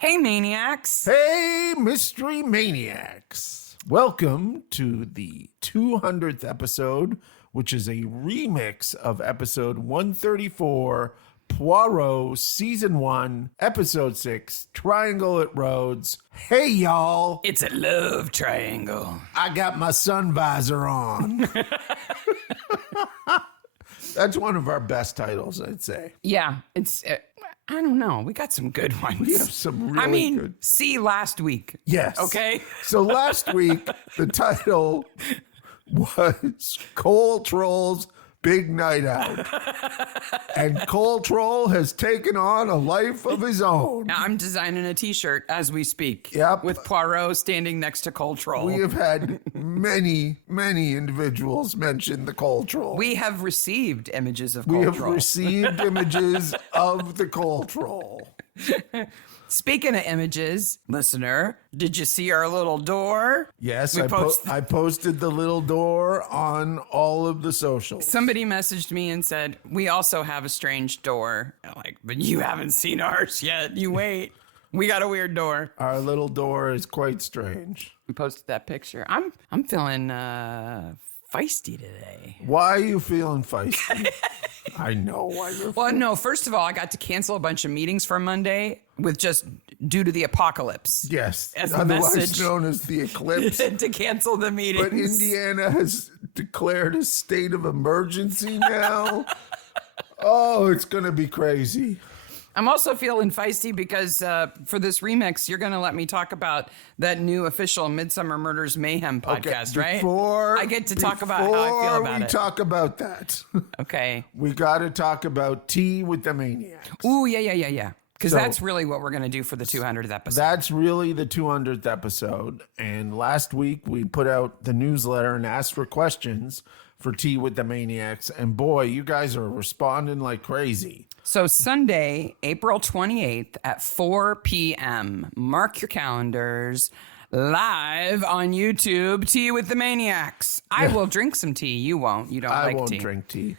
Hey, Maniacs. Hey, Mystery Maniacs. Welcome to the 200th episode, which is a remix of episode 134, Poirot, Season 1, Episode 6, Triangle at Rhodes. Hey, y'all. It's a love triangle. I got my sun visor on. That's one of our best titles, I'd say. Yeah, it's... I don't know. We got some good ones. We have some really good. See last week. Yes. Okay. So last week, the title was Cole Troll's Big Night Out. And Cole Troll has taken on a life of his own. Now, I'm designing a t-shirt as we speak. Yep. With Poirot standing next to Cole Troll. We have had many individuals mention the Cole Troll. We have received images of We Cole have Troll. received images of the Cole Troll. Speaking of images, listener, did you see our little door? Yes, We I posted the little door on all of the socials. Somebody messaged me and said, we also have a strange door. I'm like, but you haven't seen ours yet. You wait. We got a weird door. Our little door is quite strange. We posted that picture. I'm feeling feisty today. Why are you feeling feisty? I know why you're Well, no, first of all, I got to cancel a bunch of meetings for Monday with just due to the apocalypse. Yes, As the otherwise message. known as the eclipse. To cancel the meetings. But Indiana has declared a state of emergency now. Oh, it's going to be crazy. I'm also feeling feisty because for this remix, you're going to let me talk about that new official Midsummer Murders Mayhem podcast, right? I get to talk about how I feel about Before we it. talk about that, Okay. we got to talk about Tea with the Maniacs. Ooh, yeah. Because So- that's really what we're going to do for the 200th episode. That's really the 200th episode. And last week, we put out the newsletter and asked for questions for Tea with the Maniacs. And boy, you guys are responding like crazy. So Sunday, April 28th at 4 p.m. Mark your calendars. Live on YouTube, Tea with the Maniacs. I will drink some tea. You won't. You don't I like won't tea. drink tea,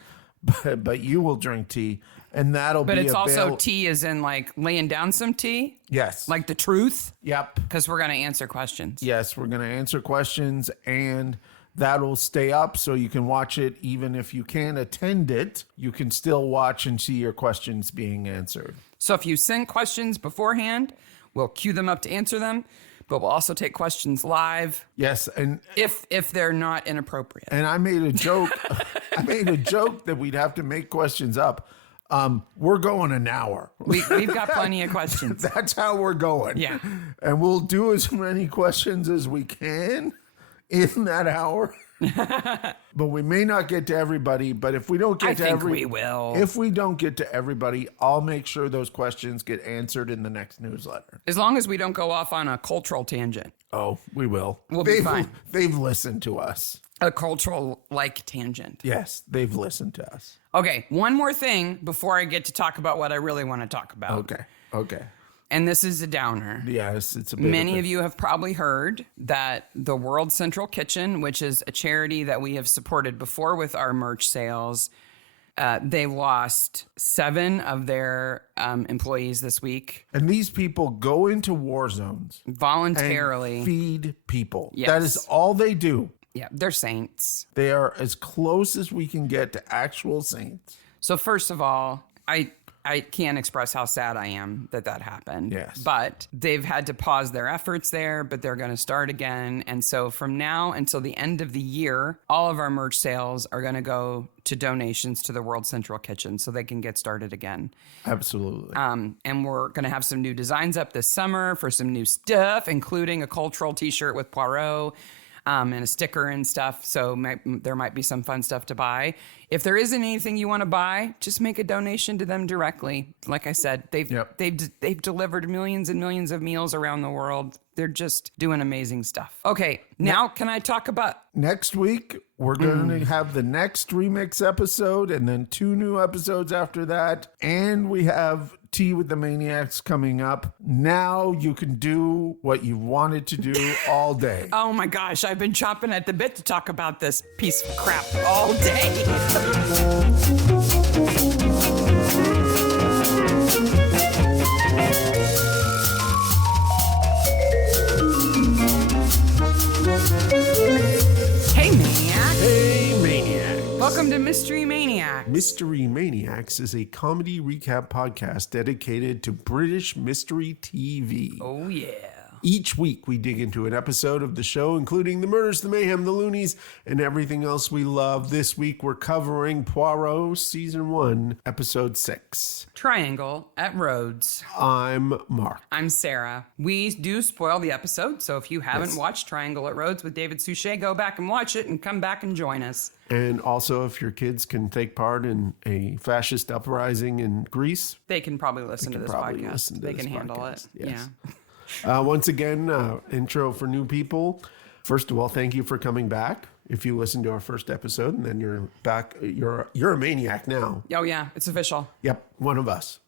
but you will drink tea. And that'll But be it's also available. tea as in like laying down some tea, Yes. like the truth, Yep. because we're going to answer questions. Yes, we're going to answer questions, and that'll stay up so you can watch it. Even if you can't attend it, you can still watch and see your questions being answered. So if you send questions beforehand, we'll queue them up to answer them, but we'll also take questions live Yes, and if they're not inappropriate. I made a joke. I made a joke that we'd have to make questions up. We're going an hour. We've got plenty of questions. That's how we're going. Yeah. And we'll do as many questions as we can in that hour. But we may not get to everybody. But if we don't get to we will. If we don't get to everybody, I'll make sure those questions get answered in the next newsletter. As long as we don't go off on a cultural tangent. Oh, we will. We'll be fine. They've listened to us. A cultural-like tangent. Yes, they've listened to us. Okay, one more thing before I get to talk about what I really want to talk about. Okay. And this is a downer. Yes, it's a bit Many of you have probably heard that the World Central Kitchen, which is a charity that we have supported before with our merch sales, they lost 7 of their employees this week. And these people go into war zones Voluntarily. and feed people. Yes. That is all they do. Yeah, they're saints. They are as close as we can get to actual saints. So first of all, I can't express how sad I am that happened. Yes. But they've had to pause their efforts there, but they're going to start again. And so from now until the end of the year, all of our merch sales are going to go to donations to the World Central Kitchen so they can get started again. Absolutely. And we're going to have some new designs up this summer for some new stuff, including a cultural t-shirt with Poirot. And a sticker and stuff. So there might be some fun stuff to buy. If there isn't anything you want to buy, just make a donation to them directly. Like I said, they've delivered millions and millions of meals around the world. They're just doing amazing stuff. Okay, now can I talk about... Next week, we're going to have the next remix episode and then 2 new episodes after that. And we have Tea with the Maniacs coming up. Now you can do what you wanted to do all day. Oh my gosh, I've been chomping at the bit to talk about this piece of crap all day. Welcome to Mystery Maniac. Mystery Maniacs is a comedy recap podcast dedicated to British mystery TV. Oh, yeah. Each week, we dig into an episode of the show, including the murders, the mayhem, the loonies, and everything else we love. This week, we're covering Poirot Season 1, Episode 6. Triangle at Rhodes. I'm Mark. I'm Sarah. We do spoil the episode, so if you haven't Yes. watched Triangle at Rhodes with David Suchet, go back and watch it and come back and join us. And also, if your kids can take part in a fascist uprising in Greece, They can probably listen to this probably podcast. listen to They this can handle podcast. it. Yes. Yeah. Once again, intro for new people. First of all, thank you for coming back. If you listened to our first episode and then you're back, you're a maniac now. Oh, yeah. It's official. Yep, one of us.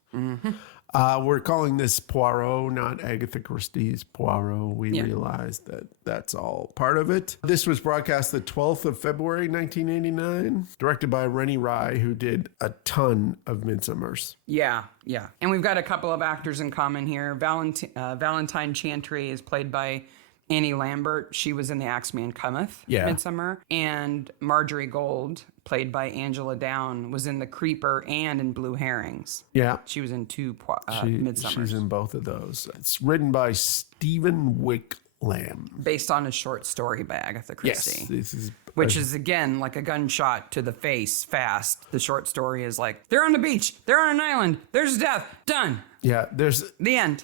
We're calling this Poirot, not Agatha Christie's Poirot. We realized that that's all part of it. This was broadcast the 12th of February, 1989, directed by Rennie Rye, who did a ton of Midsummers. Yeah, yeah. And we've got a couple of actors in common here. Valentine Chantry is played by Annie Lambert. She was in The Axeman Cometh, Midsummer. And Marjorie Gold, played by Angela Down, was in The Creeper and in Blue Herrings. Yeah. She was in two Midsummers. She's in both of those. It's written by Stephen Wicklam. Based on a short story by Agatha Christie. Yes, this is Which is, again, like a gunshot to the face fast. The short story is like, they're on the beach. They're on an island. There's death. Done. yeah. There's The end.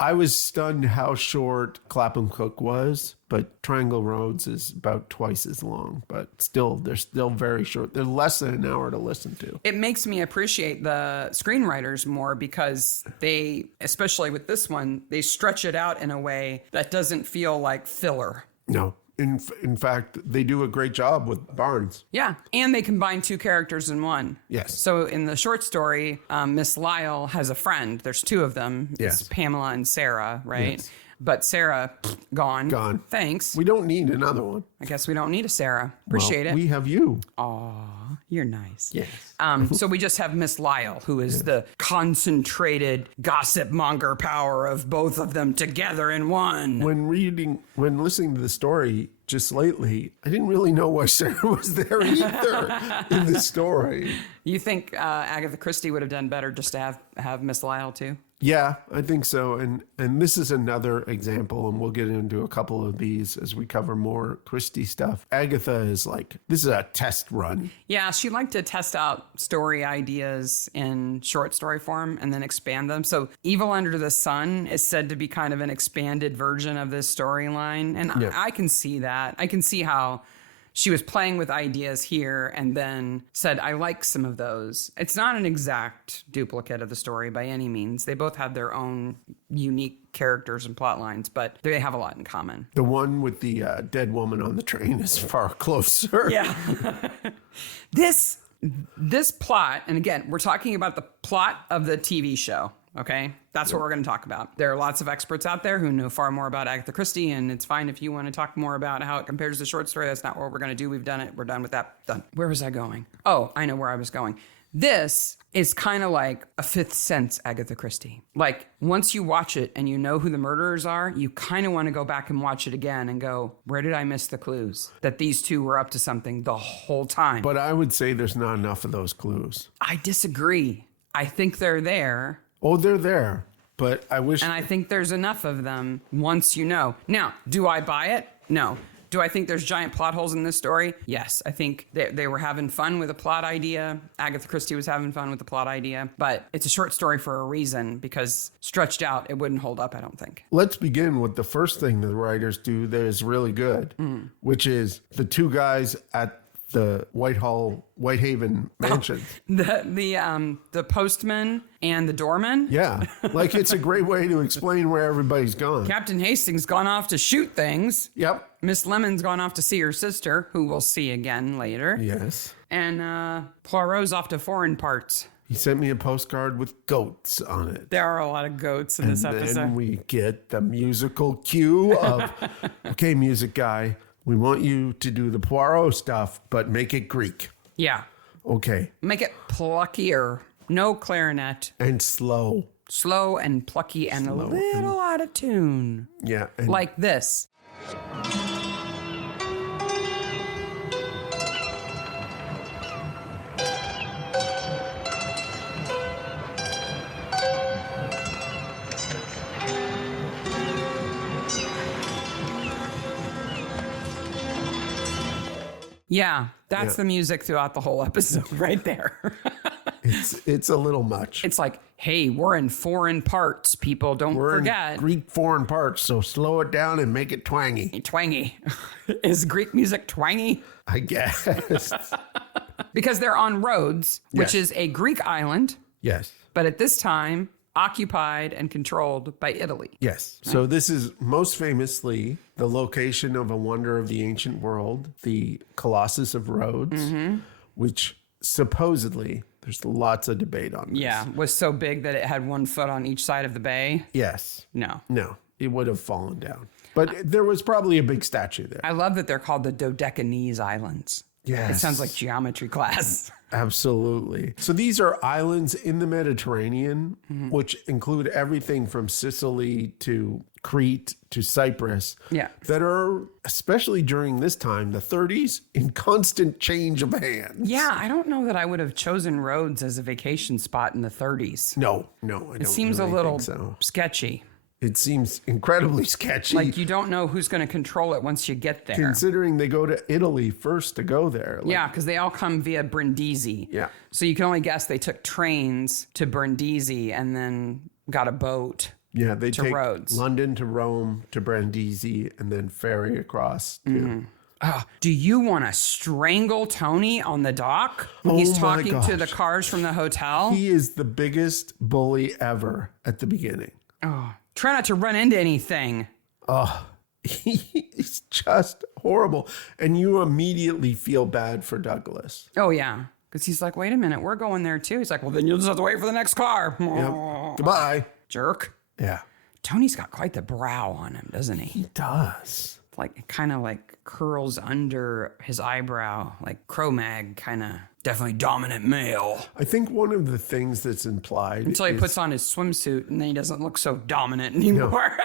I was stunned how short Clapham Cook was, but Triangle Rhodes is about twice as long. But still, they're still very short. They're less than an hour to listen to. It makes me appreciate the screenwriters more because they, especially with this one, they stretch it out in a way that doesn't feel like filler. No. In fact, they do a great job with Barnes. Yeah, and they combine two characters in one. Yes. So in the short story, Miss Lyall has a friend. There's two of them. Yes. It's Pamela and Sarah, right? Yes. But Sarah, Gone. We Thanks. don't need another one. I guess we don't need a Sarah. Appreciate Well, it. We have you. Aw, you're nice. Yes. So we just have Miss Lyall, who is the concentrated gossip monger power of both of them together in one. When listening to the story just lately, I didn't really know why Sarah was there either in the story. You think Agatha Christie would have done better just to have Miss Lyall too? Yeah, I think so. And this is another example, and we'll get into a couple of these as we cover more Christie stuff. Agatha is like, this is a test run. Yeah, she liked to test out story ideas in short story form and then expand them. So Evil Under the Sun is said to be kind of an expanded version of this storyline. And I can see that. I can see how she was playing with ideas here and then said, I like some of those. It's not an exact duplicate of the story by any means. They both have their own unique characters and plot lines, but they have a lot in common. The one with the dead woman on the train is far closer. Yeah. This plot, and again, we're talking about the plot of the TV show. Okay, that's what we're going to talk about. There are lots of experts out there who know far more about Agatha Christie, and it's fine if you want to talk more about how it compares to the short story. That's not what we're going to do. We've done it. We're done with that. Done. Where was I going? Oh, I know where I was going. This is kind of like a Fifth Sense Agatha Christie. Like, once you watch it and you know who the murderers are, you kind of want to go back and watch it again and go, where did I miss the clues? That these two were up to something the whole time. But I would say there's not enough of those clues. I disagree. I think they're there. Oh, they're there. But I wish... And I think there's enough of them once you know. Now, do I buy it? No. Do I think there's giant plot holes in this story? Yes. I think they were having fun with a plot idea. Agatha Christie was having fun with the plot idea. But it's a short story for a reason, because stretched out, it wouldn't hold up, I don't think. Let's begin with the first thing the writers do that is really good, which is the two guys at the Whitehaven mansion. The postman and the doorman. Yeah, like it's a great way to explain where everybody's gone. Captain Hastings gone off to shoot things. Yep. Miss Lemon's gone off to see her sister, who we'll see again later. Yes. And Poirot's off to foreign parts. He sent me a postcard with goats on it. There are a lot of goats in this episode. And then we get the musical cue of, okay, music guy, we want you to do the Poirot stuff, but make it Greek. Yeah. Okay. Make it pluckier. No clarinet. And slow. Slow and plucky and a little out of tune. Yeah. And like this. Yeah, that's the music throughout the whole episode right there. It's a little much. It's like, hey, we're in foreign parts, people. Don't forget. In Greek foreign parts, so slow it down and make it twangy. Twangy. Is Greek music twangy? I guess. Because they're on Rhodes, which Yes. is a Greek island, Yes. but at this time occupied and controlled by Italy. Yes. So this is most famously the location of a wonder of the ancient world, the Colossus of Rhodes, which supposedly there's lots of debate on this. Yeah, was so big that it had 1 foot on each side of the bay. Yes. No. No, it would have fallen down. But there was probably a big statue there. I love that they're called the Dodecanese Islands. Yes. It sounds like geometry class. Absolutely. So these are islands in the Mediterranean, which include everything from Sicily to Crete to Cyprus. Yeah. That are, especially during this time, the 30s, in constant change of hands. Yeah, I don't know that I would have chosen Rhodes as a vacation spot in the 30s. No, I don't. It seems really a little think so. sketchy. It seems incredibly sketchy. Like you don't know who's going to control it once you get there. Considering they go to Italy first to go there. Like, Yeah, because they all come via Brindisi. Yeah. So you can only guess they took trains to Brindisi and then got a boat. Yeah, they take Rhodes. London to Rome to Brindisi and then ferry across to... Do you want to strangle Tony on the dock when he's Oh my talking to the gosh. cars from the hotel? He is the biggest bully ever at the beginning. Try not to run into anything. He's just horrible. And you immediately feel bad for Douglas. Oh, yeah. Because he's like, wait a minute, we're going there too. He's like, well, then you'll just have to wait for the next car. Yep. Goodbye. Jerk. Yeah. Tony's got quite the brow on him, doesn't he? He does. Like, kind of like curls under his eyebrow, like Cro-Mag, kind of definitely dominant male. I think one of the things that's implied Until he is, puts on his swimsuit and then he doesn't look so dominant anymore.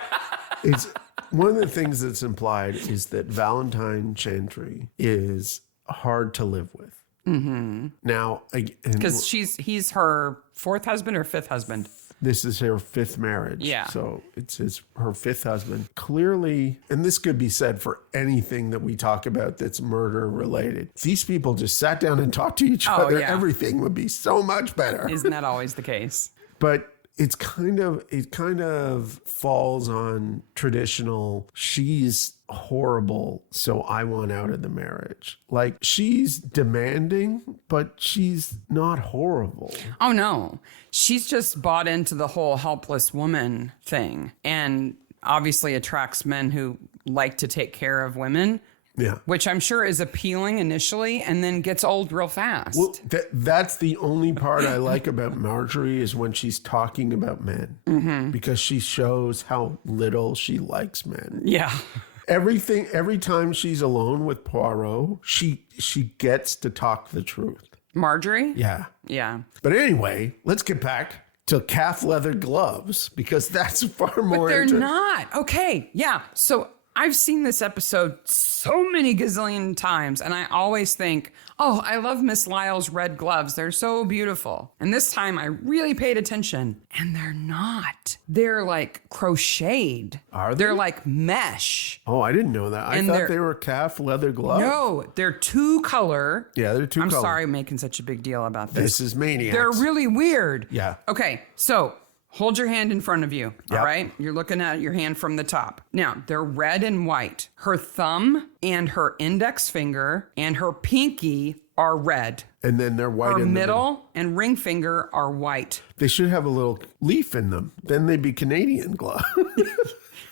is one of the things that's implied is that Valentine Chantry is hard to live with. Mm-hmm. Now, Because he's her 4th husband or 5th husband. this is her 5th marriage. Yeah. So it's her 5th husband. Clearly, and this could be said for anything that we talk about that's murder related. If these people just sat down and talked to each other, yeah. everything would be so much better. Isn't that always the case? But it kind of falls on traditional, she's horrible, so I want out of the marriage. Like, she's demanding, but she's not horrible. Oh, no. She's just bought into the whole helpless woman thing and obviously attracts men who like to take care of women. Yeah. Which I'm sure is appealing initially and then gets old real fast. Well, that's the only part I like about Marjorie is when she's talking about men. Because she shows how little she likes men. Yeah. Every time she's alone with Poirot, she gets to talk the truth. Marjorie? Yeah. Yeah. But anyway, let's get back to calf leather gloves because that's far more. But they're not. Okay. Yeah. So I've seen this episode so many gazillion times, and I always think, oh, I love Miss Lyall's red gloves. They're so beautiful. And this time I really paid attention, and they're not. They're like crocheted. Are they? They're like mesh. Oh, I didn't know that. I And thought they're- they were calf leather gloves. No, they're two color. Yeah, they're two I'm color. sorry I'm making such a big deal about this. This is Maniacs. They're really weird. Yeah. Okay, so hold your hand in front of you. Yep. All right? You're looking at your hand from the top. Now, they're red and white. Her thumb and her index finger and her pinky are red. And then they're white Her in the middle and ring finger are white. They should have a little leaf in them. Then they'd be Canadian gloves.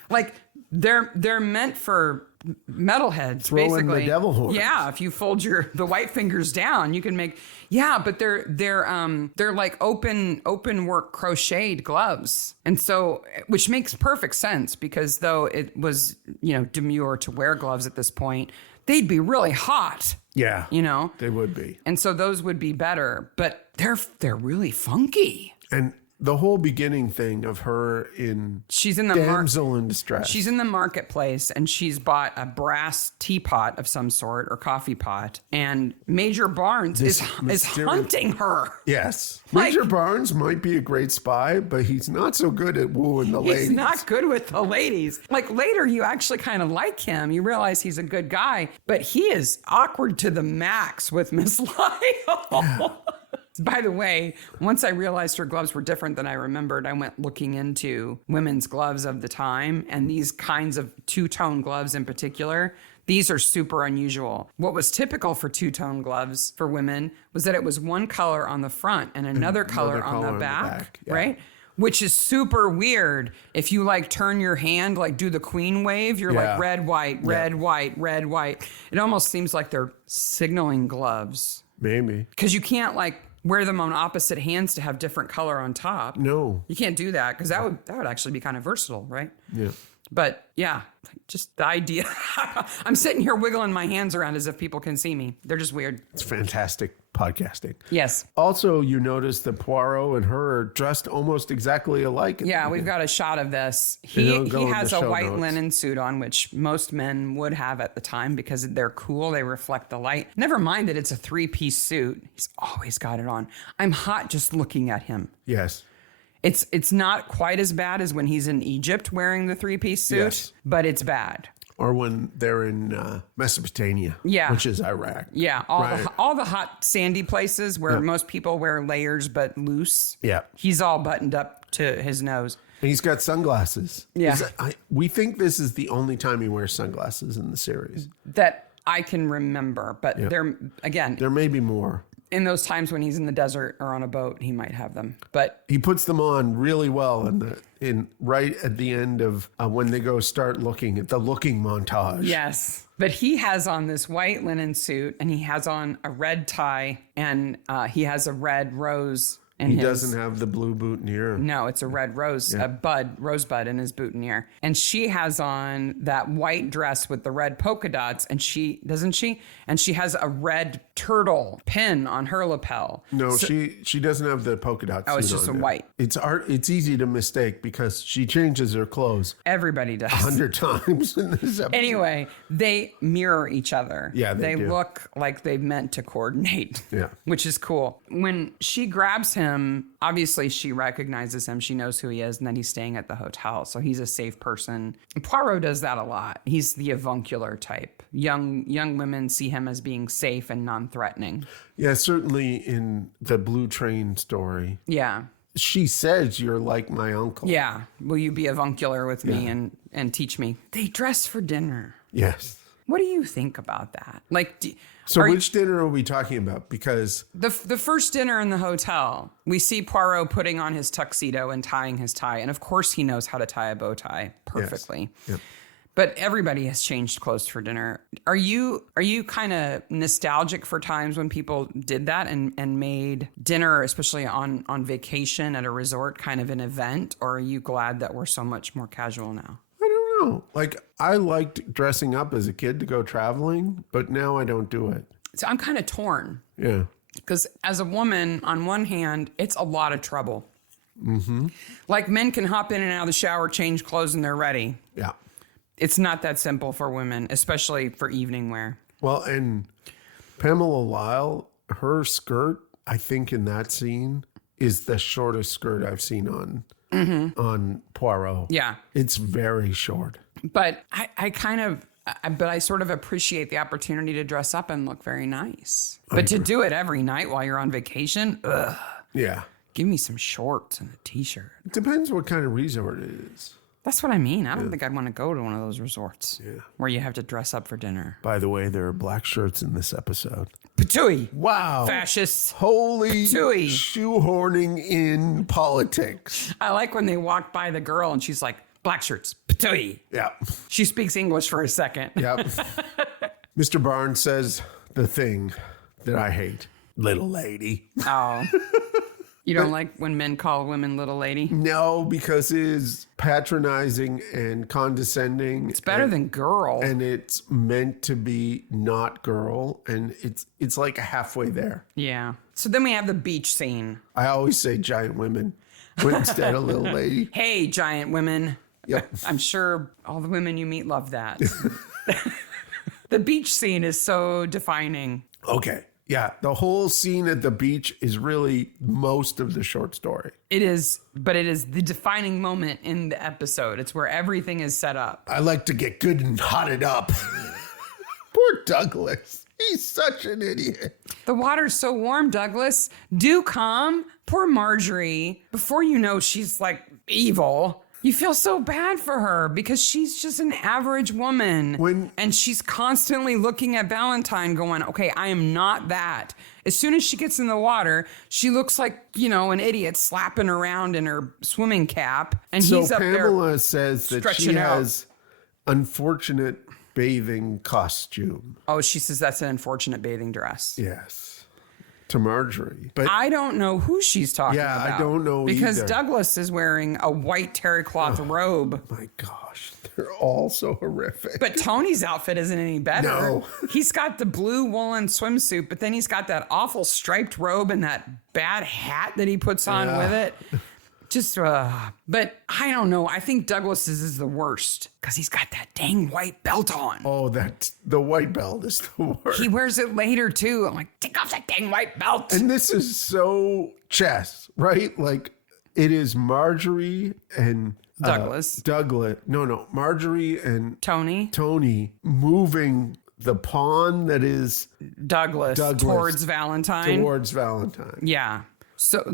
Like they're meant for metalheads, Throw in the basically. devil horns. Yeah, if you fold the white fingers down, you can make. Yeah, but they're like open work crocheted gloves, and so which makes perfect sense because though it was demure to wear gloves at this point, they'd be really hot. Yeah. You know, They would be. and so those would be better, but they're really funky. And the whole beginning thing of her in She's in the damsel in distress. She's in the marketplace and she's bought a brass teapot of some sort or coffee pot, and Major Barnes is hunting her. Yes. Like- Major Barnes might be a great spy, but he's not so good at wooing the ladies. He's not good with the ladies. Like later, you actually kind of like him. You realize he's a good guy, but he is awkward to the max with Miss Lyall. By the way, once I realized her gloves were different than I remembered, I went looking into women's gloves of the time, and these kinds of two-tone gloves in particular, these are super unusual. What was typical for two-tone gloves for women was that it was one color on the front and another color on the back, yeah. right? Which is super weird. If you like turn your hand, like do the queen wave, you're Yeah. like red, white, red, white, red, white. It almost seems like they're signaling gloves Maybe. because you can't like wear them on opposite hands to have different color on top. No. You can't do that because that would actually be kind of versatile, right? Yeah. But yeah, just the idea. I'm sitting here wiggling my hands around as if people can see me. They're just weird. It's fantastic podcasting. Yes. Also, you notice that Poirot and her are dressed almost exactly alike. Yeah, we've got a shot of this. It'll He go in has the a show white notes. linen suit on, which most men would have at the time because they're cool. They reflect the light. Never mind that it's a three-piece suit. He's always got it on. I'm hot just looking at him. Yes. It's not quite as bad as when he's in Egypt wearing the three-piece suit, Yes. but it's bad. Or when they're in Mesopotamia, Yeah. which is Iraq. Yeah, Right. all the hot sandy places where most people wear layers but loose. Yeah. He's all buttoned up to his nose. And he's got sunglasses. Yeah. We think this is the only time he wears sunglasses in the series. That I can remember, but they're again There may be more. in those times when he's in the desert or on a boat, he might have them. But He puts them on really well in right at the end of when they go start looking at the looking montage. yes, but he has on this white linen suit and he has on a red tie and he has a red rose. He doesn't have the blue boutonniere. No, it's a red rose, a rosebud in his boutonniere. And she has on that white dress with the red polka dots, and doesn't she? And she has a red turtle pin on her lapel. No, she doesn't have the polka dots. Oh, it's just a white. It's easy to mistake because she changes her clothes Everybody does. 100 times in this episode. Anyway, they mirror each other. Yeah, they do. look like they meant to coordinate. Yeah. Which is cool. When she grabs him, obviously she recognizes him. She knows who he is, and that he's staying at the hotel. So he's a safe person. And Poirot does that a lot. He's the avuncular type. Young women see him as being safe and non-threatening. Yeah, certainly in the Blue Train story. Yeah. She says you're like my uncle. Yeah. Will you be avuncular with me and teach me? They dress for dinner. Yes. What do you think about that? Like, So which dinner are we talking about? Because the first dinner in the hotel, we see Poirot putting on his tuxedo and tying his tie. And of course he knows how to tie a bow tie perfectly. Yes. Yep. But everybody has changed clothes for dinner. Are you kind of nostalgic for times when people did that and made dinner, especially on vacation at a resort, kind of an event? Or are you glad that we're so much more casual now? I don't know. Like, I liked dressing up as a kid to go traveling, but now I don't do it. So I'm kind of torn. Yeah. Because as a woman, on one hand, it's a lot of trouble. Mm-hmm. Like men can hop in and out of the shower, change clothes, and they're ready. Yeah. It's not that simple for women, especially for evening wear. Well, and Pamela Lyall, her skirt, I think in that scene, is the shortest skirt I've seen on Poirot. Yeah. It's very short. But I sort of appreciate the opportunity to dress up and look very nice. But to do it every night while you're on vacation, ugh. Yeah. Give me some shorts and a t-shirt. It depends what kind of resort it is. That's what I mean. I don't think I'd want to go to one of those resorts where you have to dress up for dinner. By the way, there are black shirts in this episode. Patooey. Wow. Fascists. Holy Patooey. shoehorning in politics. I like when they walk by the girl and she's like, black shirts, patooey. Yeah. She speaks English for a second. Yep. Mr. Barnes says the thing that I hate. Little lady. Oh. You don't like when men call women little lady? No, because it is patronizing and condescending. It's better than girl. And it's meant to be not girl. And it's like halfway there. Yeah. So then we have the beach scene. I always say giant women. but instead a little lady. Hey, giant women. Yep. I'm sure all the women you meet love that. The beach scene is so defining. Okay. Yeah. The whole scene at the beach is really most of the short story. It is, but it is the defining moment in the episode. It's where everything is set up. I like to get good and hotted up. Poor Douglas. He's such an idiot. The water's so warm, Douglas. Do come. Poor Marjorie. Before you know she's like evil. You feel so bad for her because she's just an average woman. And she's constantly looking at Valentine going, okay, I am not that. As soon as she gets in the water, she looks like, an idiot slapping around in her swimming cap. And so he's up Pamela there says that she stretching out. has unfortunate bathing costume. Oh, she says that's an unfortunate bathing dress. Yes. To Marjorie. But I don't know who she's talking about. I don't know because either. Douglas is wearing a white terry cloth robe. My gosh, they're all so horrific. But Tony's outfit isn't any better. No. He's got the blue woolen swimsuit, but then he's got that awful striped robe and that bad hat that he puts on with it. But I don't know. I think Douglas's is the worst because he's got that dang white belt on. Oh, the white belt is the worst. He wears it later too. I'm like, take off that dang white belt. And this is so chess, right? Like it is Marjorie and Douglas. Marjorie and Tony moving the pawn that is Douglas towards Valentine. Yeah. So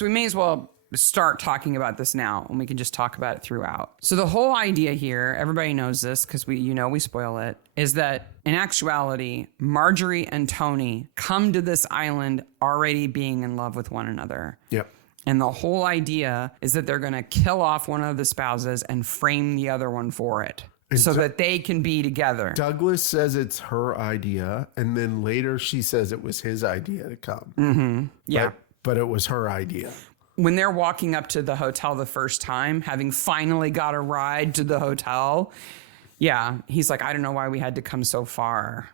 we may as well start talking about this now and we can just talk about it throughout. So the whole idea here, everybody knows this because we spoil it, is that in actuality, Marjorie and Tony come to this island already being in love with one another. Yep. And the whole idea is that they're going to kill off one of the spouses and frame the other one for it. So that they can be together. Douglas says it's her idea, and then later she says it was his idea to come. Mm-hmm. Yeah. But it was her idea. When they're walking up to the hotel the first time, having finally got a ride to the hotel, he's like, I don't know why we had to come so far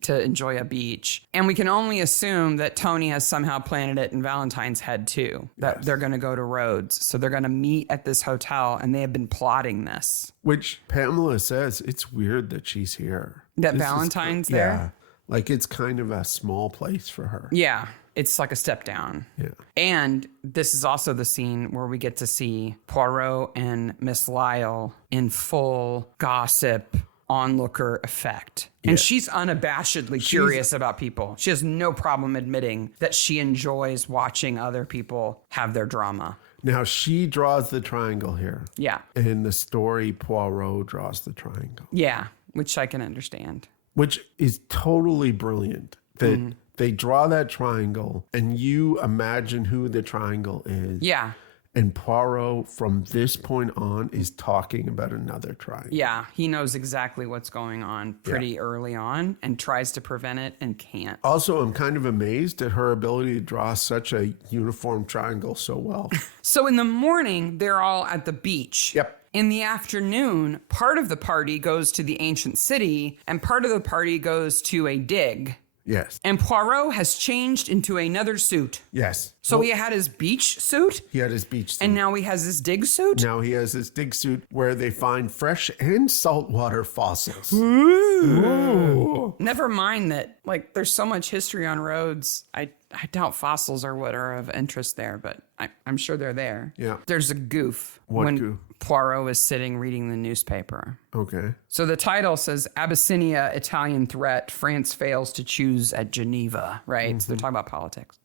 to enjoy a beach. And we can only assume that Tony has somehow planted it in Valentine's head too, that they're going to go to Rhodes. So they're going to meet at this hotel and they have been plotting this. Which Pamela says, it's weird that she's here. That Valentine's there? Yeah. Like it's kind of a small place for her. Yeah. It's like a step down. Yeah. And this is also the scene where we get to see Poirot and Miss Lyall in full gossip onlooker effect. And she's unabashedly curious about people. She has no problem admitting that she enjoys watching other people have their drama. Now, she draws the triangle here. Yeah. And in the story, Poirot draws the triangle. Yeah, which I can understand. Which is totally brilliant. That they draw that triangle and you imagine who the triangle is. Yeah. And Poirot, from this point on, is talking about another triangle. Yeah, he knows exactly what's going on pretty early on and tries to prevent it and can't. Also, I'm kind of amazed at her ability to draw such a uniform triangle so well. So in the morning, they're all at the beach. Yep. In the afternoon, part of the party goes to the ancient city and part of the party goes to a dig. Yes. And Poirot has changed into another suit. Yes. So he had his beach suit. He had his beach suit. And now he has his dig suit. Now he has his dig suit where they find fresh and saltwater fossils. Ooh. Never mind that, like, there's so much history on Rhodes. I doubt fossils are what are of interest there, but I'm sure they're there. Yeah. There's a goof What goof? Poirot is sitting reading the newspaper. Okay. So the title says, Abyssinia, Italian threat, France fails to choose at Geneva, right? Mm-hmm. So they're talking about politics.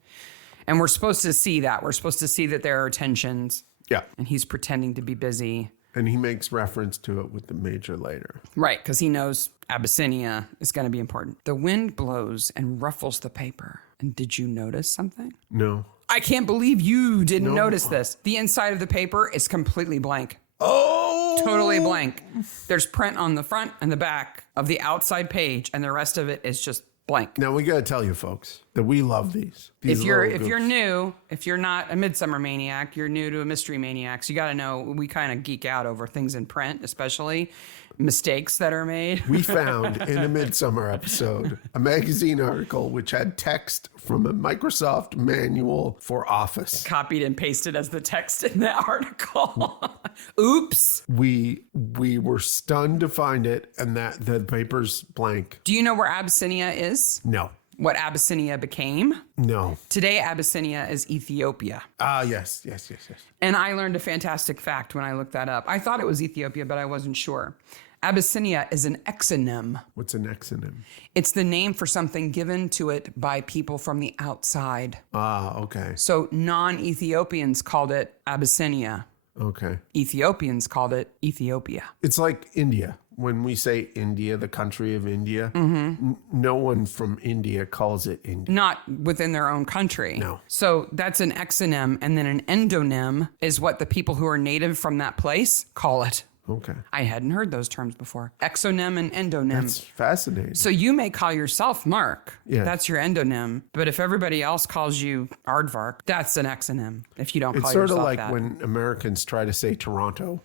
And we're supposed to see that. We're supposed to see that there are tensions. Yeah. And he's pretending to be busy. And he makes reference to it with the major later. Right, because he knows Abyssinia is going to be important. The wind blows and ruffles the paper. And did you notice something? No. I can't believe you didn't notice this. The inside of the paper is completely blank. Oh! Totally blank. There's print on the front and the back of the outside page, and the rest of it is just blank. Now, we got to tell you, folks, that we love these. If you're new, if you're not a Midsummer Maniac, you're new to a Mystery Maniacs, you got to know we kind of geek out over things in print, especially mistakes that are made. We found in a Midsummer episode a magazine article which had text from a Microsoft manual for Office. Copied and pasted as the text in that article. Oops. We were stunned to find it, and that the paper's blank. Do you know where Abyssinia is? No. What Abyssinia became? No. Today, Abyssinia is Ethiopia. Yes. And I learned a fantastic fact when I looked that up. I thought it was Ethiopia, but I wasn't sure. Abyssinia is an exonym. What's an exonym? It's the name for something given to it by people from the outside. Okay. So non-Ethiopians called it Abyssinia. Okay. Ethiopians called it Ethiopia. It's like India. When we say India, the country of India, no one from India calls it India. Not within their own country. No. So that's an exonym, and then an endonym is what the people who are native from that place call it. Okay. I hadn't heard those terms before. Exonym and endonym. That's fascinating. So you may call yourself Mark. Yeah. That's your endonym. But if everybody else calls you Aardvark, that's an exonym. If you don't call It's yourself sort of like that. when Americans try to say Toronto.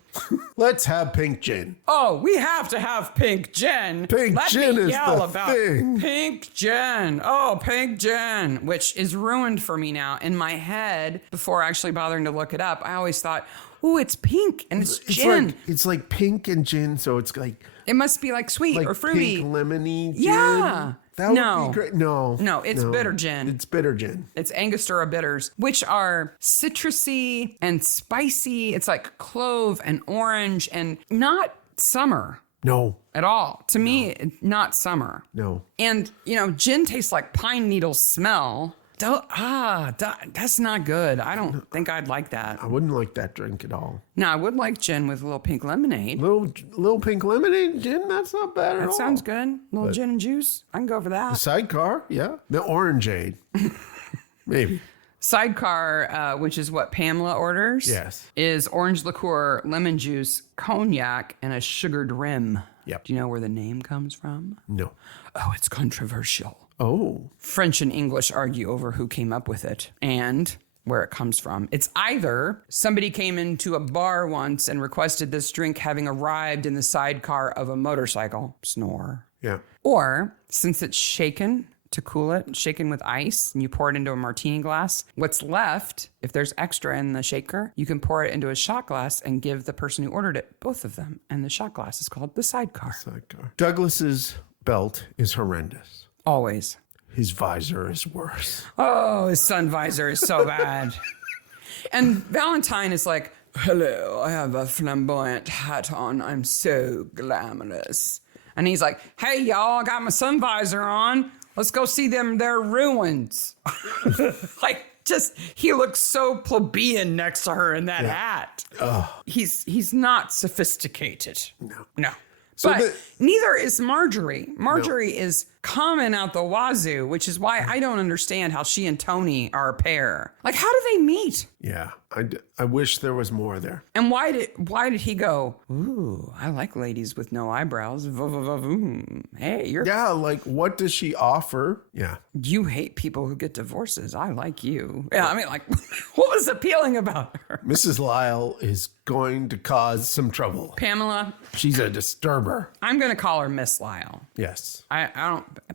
Let's have pink gin. Oh, we have to have pink gin. Pink Let gin me is yell the about thing. Pink gin. Oh, pink gin, which is ruined for me now. In my head, before actually bothering to look it up, I always thought, ooh, it's pink and it's gin. It's like pink and gin, so it's like It must be like sweet or fruity. pink lemony gin. Yeah. That would be great. No, it's bitter gin. It's bitter gin. It's Angostura bitters, which are citrusy and spicy. It's like clove and orange and not summer No, at all. To me, not summer. no. And, gin tastes like pine needle smell. That's not good. I don't think I'd like that. I wouldn't like that drink at all. No, I would like gin with a little pink lemonade. Little pink lemonade gin, that's not bad at all. That sounds good. Little gin and juice. I can go for that. Sidecar, yeah. The orangeade. Maybe. Sidecar, which is what Pamela orders, Yes. is orange liqueur, lemon juice, cognac, and a sugared rim. Yep. Do you know where the name comes from? No. Oh, it's controversial. Oh. French and English argue over who came up with it and where it comes from. It's either somebody came into a bar once and requested this drink having arrived in the sidecar of a motorcycle, snore, Yeah. or since it's shaken to cool it, shaken with ice, and you pour it into a martini glass, what's left, if there's extra in the shaker, you can pour it into a shot glass and give the person who ordered it both of them. And the shot glass is called the sidecar. Sidecar. Douglas's belt is horrendous. Always. His visor is worse. Oh, his sun visor is so bad. And Valentine is like, hello, I have a flamboyant hat on. I'm so glamorous. And he's like, hey, y'all, I got my sun visor on. Let's go see their ruins. He looks so plebeian next to her in that hat. He's not sophisticated. No. But neither is Marjorie. Marjorie is common out the wazoo, which is why I don't understand how she and Tony are a pair. Like, how do they meet? Yeah. I wish there was more there. And why did he go, ooh, I like ladies with no eyebrows. Hey, Yeah, like, what does she offer? Yeah. you hate people who get divorces. I like you. Yeah, I mean, like, what was appealing about her? Mrs. Lyall is going to cause some trouble. Pamela, She's a disturber. I'm going to call her Miss Lyall. Yes.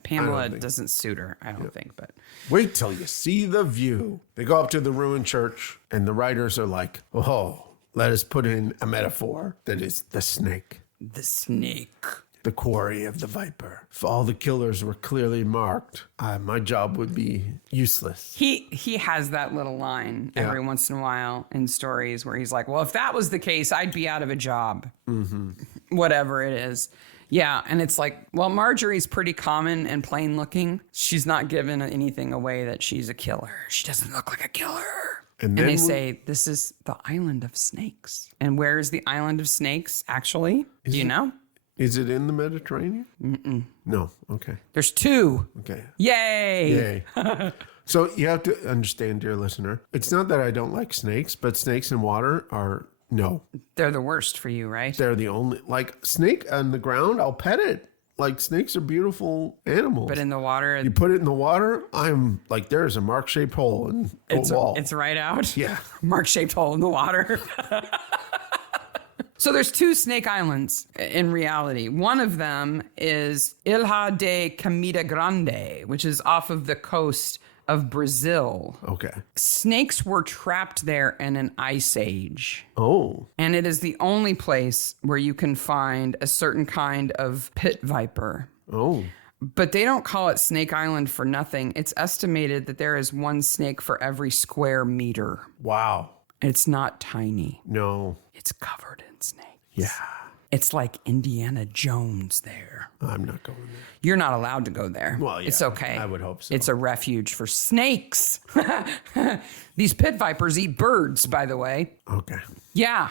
Pamela doesn't suit her, I don't think, but. Wait till you see the view. They go up to the ruined church, and the writers are like, oh, let us put in a metaphor that is the snake. The snake. The quarry of the viper. If all the killers were clearly marked, my job would be useless. He has that little line every once in a while in stories where he's like, well, if that was the case, I'd be out of a job. Mm-hmm. Whatever it is. Yeah, and it's like, well, Marjorie's pretty common and plain looking. She's not giving anything away that she's a killer. She doesn't look like a killer. And they say, this is the island of snakes. And where is the island of snakes, actually? Do you know? Is it in the Mediterranean? Mm-mm. No. Okay. There's two. Okay. Yay. So you have to understand, dear listener, it's not that I don't like snakes, but snakes in water are, no. They're the worst for you, right? They're the only, like, snake on the ground, I'll pet it. like snakes are beautiful animals. But in the water, you put it in the water, I'm like, there's a mark-shaped hole in the wall. It's right out. Yeah. Mark-shaped hole in the water. So there's 2 snake islands in reality. One of them is Ilha de Camida Grande, which is off of the coast of Brazil. Okay. Snakes were trapped there in an ice age. Oh. And it is the only place where you can find a certain kind of pit viper. Oh. But they don't call it Snake Island for nothing. It's estimated that there is 1 snake for every square meter. Wow. It's not tiny. No. It's covered in snakes. Yeah. It's like Indiana Jones there. I'm not going there. You're not allowed to go there. Well, yeah, it's okay. I would hope so. It's a refuge for snakes. These pit vipers eat birds, by the way. Okay. Yeah.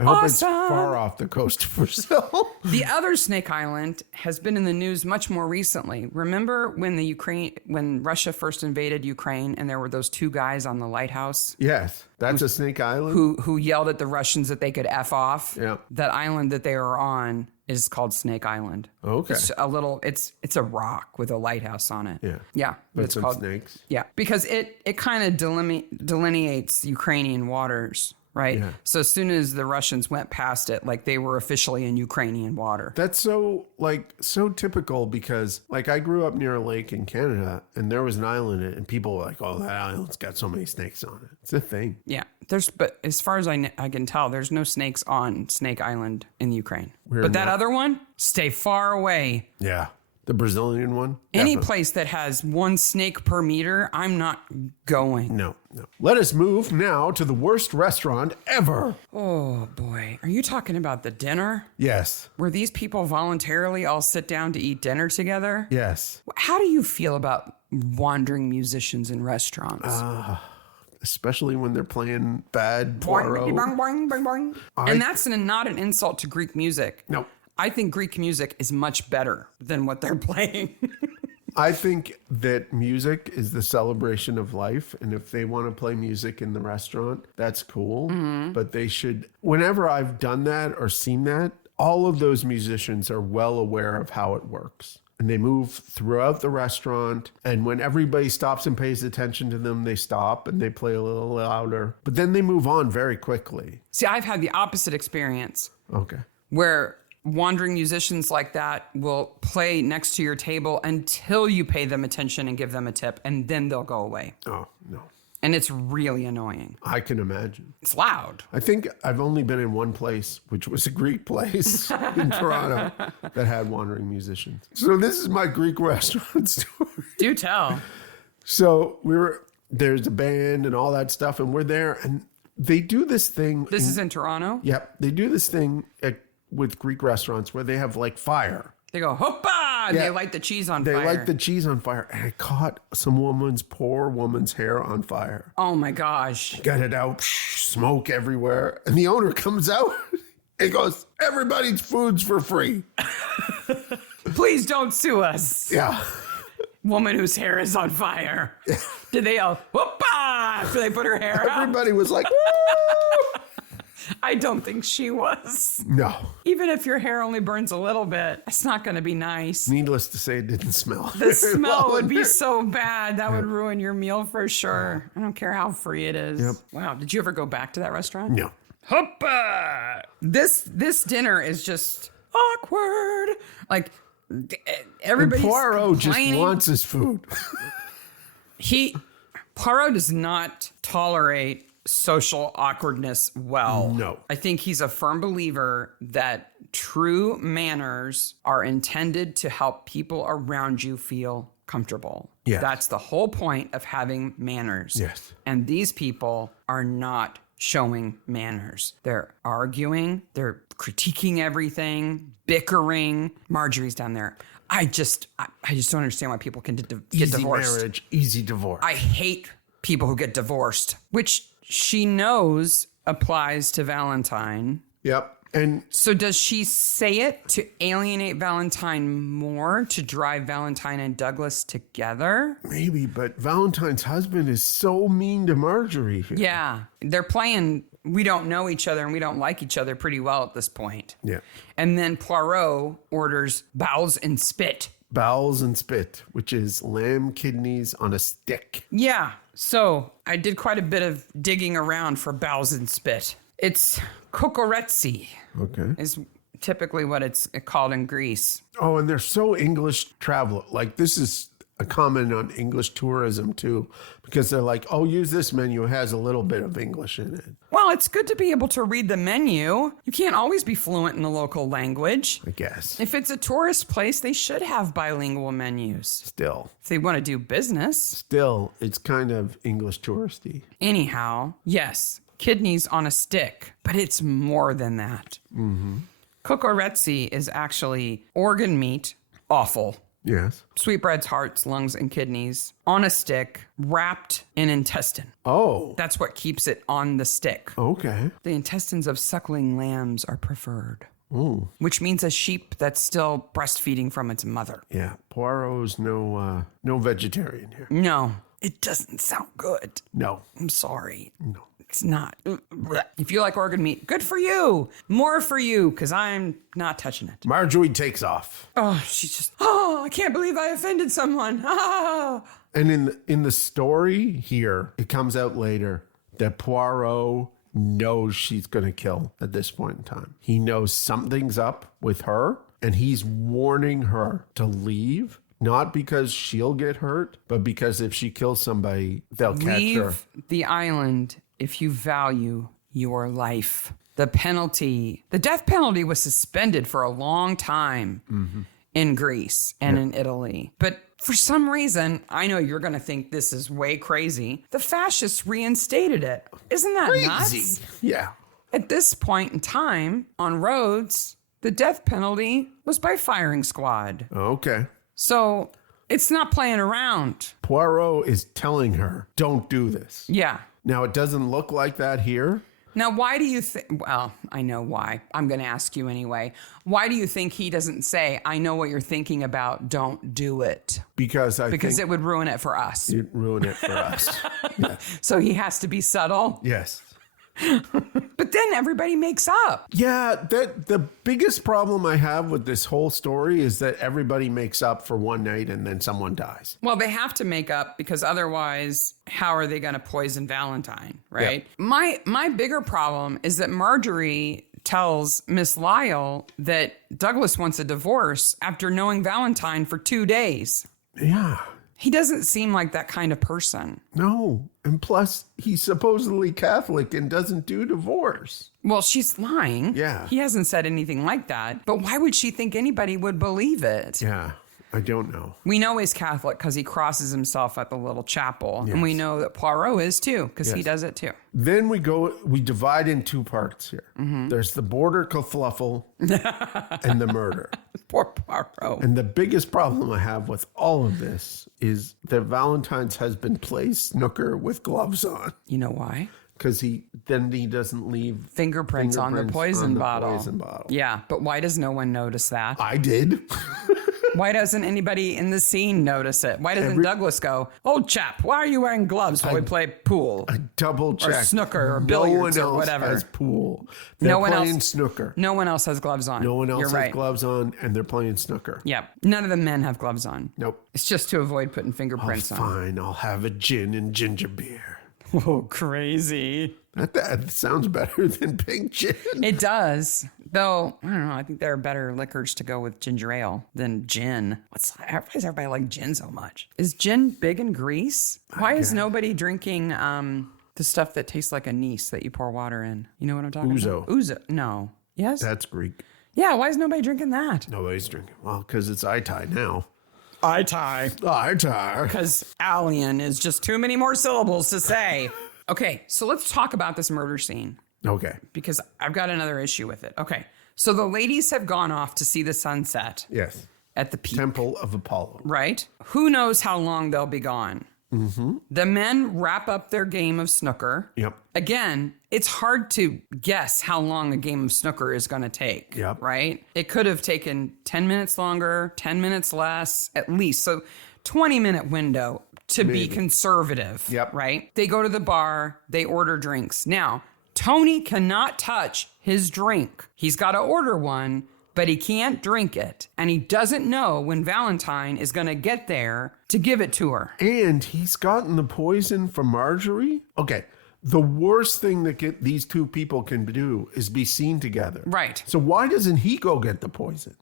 I hope it's Awesome. far off the coast of Brazil. The other snake island has been in the news much more recently. Remember when Russia first invaded Ukraine and there were those 2 guys on the lighthouse Yes. That's a snake island? who yelled at the Russians that they could F off? Yeah. That island that they were on is called Snake Island. Okay. It's a rock with a lighthouse on it. Yeah. Yeah. But it's some called snakes. Yeah, because it kind of delineates Ukrainian waters. Right. Yeah. So as soon as the Russians went past it, like they were officially in Ukrainian water. That's so typical because like I grew up near a lake in Canada and there was an island in it and people were like, oh, that island's got so many snakes on it. It's a thing. Yeah. But as far as I can tell, there's no snakes on Snake Island in Ukraine. But that other one, stay far away. Yeah. The Brazilian one? Any Definitely. place that has 1 snake per meter, I'm not going. No. Let us move now to the worst restaurant ever. Oh, boy. Are you talking about the dinner? Yes. Where these people voluntarily all sit down to eat dinner together? Yes. How do you feel about wandering musicians in restaurants? Especially when they're playing bad Poirot. Boing, boing, boing, boing. And that's not an insult to Greek music. No. I think Greek music is much better than what they're playing. I think that music is the celebration of life. And if they want to play music in the restaurant, that's cool. Mm-hmm. But they should, whenever I've done that or seen that, all of those musicians are well aware of how it works. And they move throughout the restaurant. And when everybody stops and pays attention to them, they stop and they play a little louder. But then they move on very quickly. See, I've had the opposite experience. Okay. Where wandering musicians like that will play next to your table until you pay them attention and give them a tip, and then they'll go away. Oh, no. And it's really annoying. I can imagine. It's loud. I think I've only been in one place, which was a Greek place in Toronto that had wandering musicians. So this is my Greek restaurant story. Do tell. So there's a band and all that stuff, and we're there, and they do this thing. This is in Toronto? Yep. They do this thing with Greek restaurants where they have like fire. They go, hoppa! And they light the cheese on fire. They light the cheese on fire. And I caught poor woman's hair on fire. Oh my gosh. Got it out, smoke everywhere. And the owner comes out and goes, everybody's food's for free. Please don't sue us. Yeah. Woman whose hair is on fire. Did they yell, whoopa, after they put her hair out? Everybody was like, woo! I don't think she was. No. Even if your hair only burns a little bit, it's not going to be nice. Needless to say, it didn't smell. The smell would be so bad. That would ruin your meal for sure. I don't care how free it is. Yep. Wow. Did you ever go back to that restaurant? No. Hoppa! This dinner is just awkward. Like, everybody's Poirot just complaining. wants his food. Poirot does not tolerate social awkwardness well. No. I think he's a firm believer that true manners are intended to help people around you feel comfortable. Yes. That's the whole point of having manners. Yes. And these people are not showing manners. They're arguing, they're critiquing everything, bickering. Marjorie's down there. I just don't understand why people can get Easy divorced. marriage, easy divorce. I hate people who get divorced, which she knows applies to Valentine. Yep. And So does she say it to alienate Valentine more, to drive Valentine and Douglas together? maybe, but Valentine's husband is so mean to Marjorie. Yeah. They're playing we don't know each other and we don't like each other pretty well at this point. Yeah. And then Poirot orders bowels and spit. Bowels and spit, which is lamb kidneys on a stick. Yeah. So I did quite a bit of digging around for bowels and spit. It's kokoretsi Okay. is typically what it's called in Greece. Oh, and they're so English travel. Like, this is a comment on English tourism too, because they're like, oh, use this menu. It has a little bit of English in it. Well, it's good to be able to read the menu. You can't always be fluent in the local language. I guess. If it's a tourist place, they should have bilingual menus. Still, If they want to do business. it's kind of English touristy. Anyhow, yes, kidneys on a stick, but it's more than that. Mm-hmm. Kokoretsi is actually organ meat, offal. Yes. Sweetbreads, hearts, lungs, and kidneys on a stick, wrapped in intestine. Oh, That's what keeps it on the stick. okay. The intestines of suckling lambs are preferred, Ooh. which means a sheep that's still breastfeeding from its mother. Yeah. Poirot's no vegetarian here. No, it doesn't sound good. No. I'm sorry. No. It's not. If you like organ meat, good for you. More for you, because I'm not touching it. Marjorie takes off. Oh, she's just, oh, I can't believe I offended someone. Ah. And in the story here, it comes out later that Poirot knows she's going to kill at this point in time. He knows something's up with her, and he's warning her to leave. Not because she'll get hurt, but because if she kills somebody, they'll catch her. Leave the island if you value your life. The death penalty was suspended for a long time in Greece and in Italy. But for some reason, I know you're going to think this is way crazy. The fascists reinstated it. Isn't that nuts? Yeah. At this point in time, on Rhodes, the death penalty was by firing squad. Okay. So it's not playing around. Poirot is telling her, don't do this. Yeah. Now, it doesn't look like that here. Now, why do you think, well, I know why. I'm going to ask you anyway. Why do you think he doesn't say, I know what you're thinking about, don't do it? Because Because it would ruin it for us. you'd ruin it for us. Yeah. So he has to be subtle. Yes. But then everybody makes up. Yeah, the biggest problem I have with this whole story is that everybody makes up for one night and then someone dies. Well, they have to make up because otherwise, how are they going to poison Valentine, right? Yeah. My bigger problem is that Marjorie tells Miss Lyall that Douglas wants a divorce after knowing Valentine for 2 days. Yeah. He doesn't seem like that kind of person. No. And plus, he's supposedly Catholic and doesn't do divorce. Well, she's lying. Yeah. He hasn't said anything like that. But why would she think anybody would believe it? Yeah. I don't know. We know he's Catholic because he crosses himself at the little chapel. Yes. And we know that Poirot is too because he does it too. Then we divide in two parts here. Mm-hmm. There's the border kerfluffle and the murder. Poor Poirot. And the biggest problem I have with all of this is that Valentine's husband plays snooker with gloves on. You know why? Because he doesn't leave Fingerprints on the poison bottle. Poison bottle. Yeah, but why does no one notice that? I did. Why doesn't anybody in the scene notice it? Why doesn't Douglas go, old chap, why are you wearing gloves while we play pool? I double checked. Or snooker or billiards or whatever. No one else has pool. They're playing snooker. No one else has gloves on. No one else You're has right. gloves on, and they're playing snooker. Yeah, none of the men have gloves on. Nope. It's just to avoid putting fingerprints on. Fine, I'll have a gin and ginger beer. Oh, crazy. That sounds better than pink gin. It does. Though, I don't know, I think there are better liquors to go with ginger ale than gin. Why does everybody like gin so much? Is gin big in Greece? Why is nobody drinking the stuff that tastes like anise that you pour water in? You know what I'm talking about? Ouzo. No. Yes? That's Greek. Yeah, why is nobody drinking that? Nobody's drinking. Well, because it's Itai now. Itai. Itai. Because alien is just too many more syllables to say. Okay, so let's talk about this murder scene. Okay. Because I've got another issue with it. Okay, so the ladies have gone off to see the sunset. Yes. At the peak. Temple of Apollo. Right? Who knows how long they'll be gone? Mm-hmm. The men wrap up their game of snooker. Yep. Again, it's hard to guess how long a game of snooker is going to take. Yep. Right? It could have taken 10 minutes longer, 10 minutes less, at least. So 20-minute window to be conservative. Yep. Right? They go to the bar, they order drinks. Now, Tony cannot touch his drink. He's got to order one, but he can't drink it. And he doesn't know when Valentine is going to get there to give it to her. And he's gotten the poison from Marjorie. Okay. The worst thing that these two people can do is be seen together. Right. So why doesn't he go get the poison?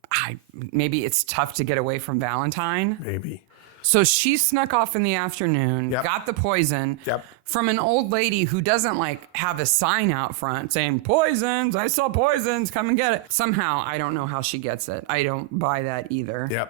Maybe it's tough to get away from Valentine. Maybe. So she snuck off in the afternoon, got the poison from an old lady who doesn't like have a sign out front saying, poisons, I sell poisons, come and get it. Somehow, I don't know how she gets it. I don't buy that either.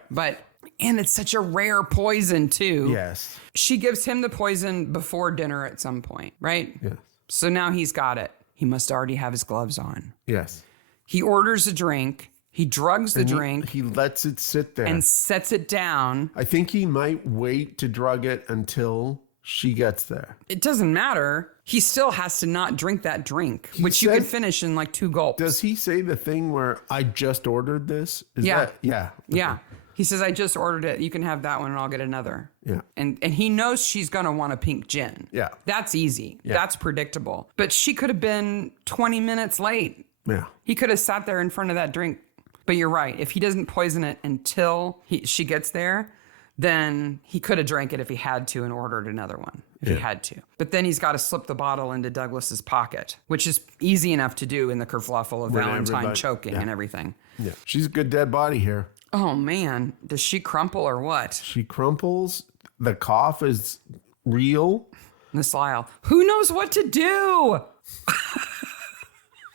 And it's such a rare poison too. Yes. She gives him the poison before dinner at some point, right? Yes. So now he's got it. He must already have his gloves on. Yes. He orders a drink. He drugs the drink. He lets it sit there. And sets it down. I think he might wait to drug it until she gets there. It doesn't matter. He still has to not drink that drink, which you could finish in like 2 gulps. Does he say the thing where I just ordered this? Yeah. Yeah. Yeah. He says, I just ordered it. You can have that one and I'll get another. Yeah. And he knows she's going to want a pink gin. Yeah. That's easy. Yeah. That's predictable. But she could have been 20 minutes late. Yeah. He could have sat there in front of that drink. But you're right. If he doesn't poison it until she gets there, then he could have drank it if he had to and ordered another one if he had to. But then he's got to slip the bottle into Douglas's pocket, which is easy enough to do in the kerfluffle of Valentine choking and everything. Yeah. She's a good dead body here. Oh, man. Does she crumple or what? She crumples. The cough is real. Miss Lyall, who knows what to do?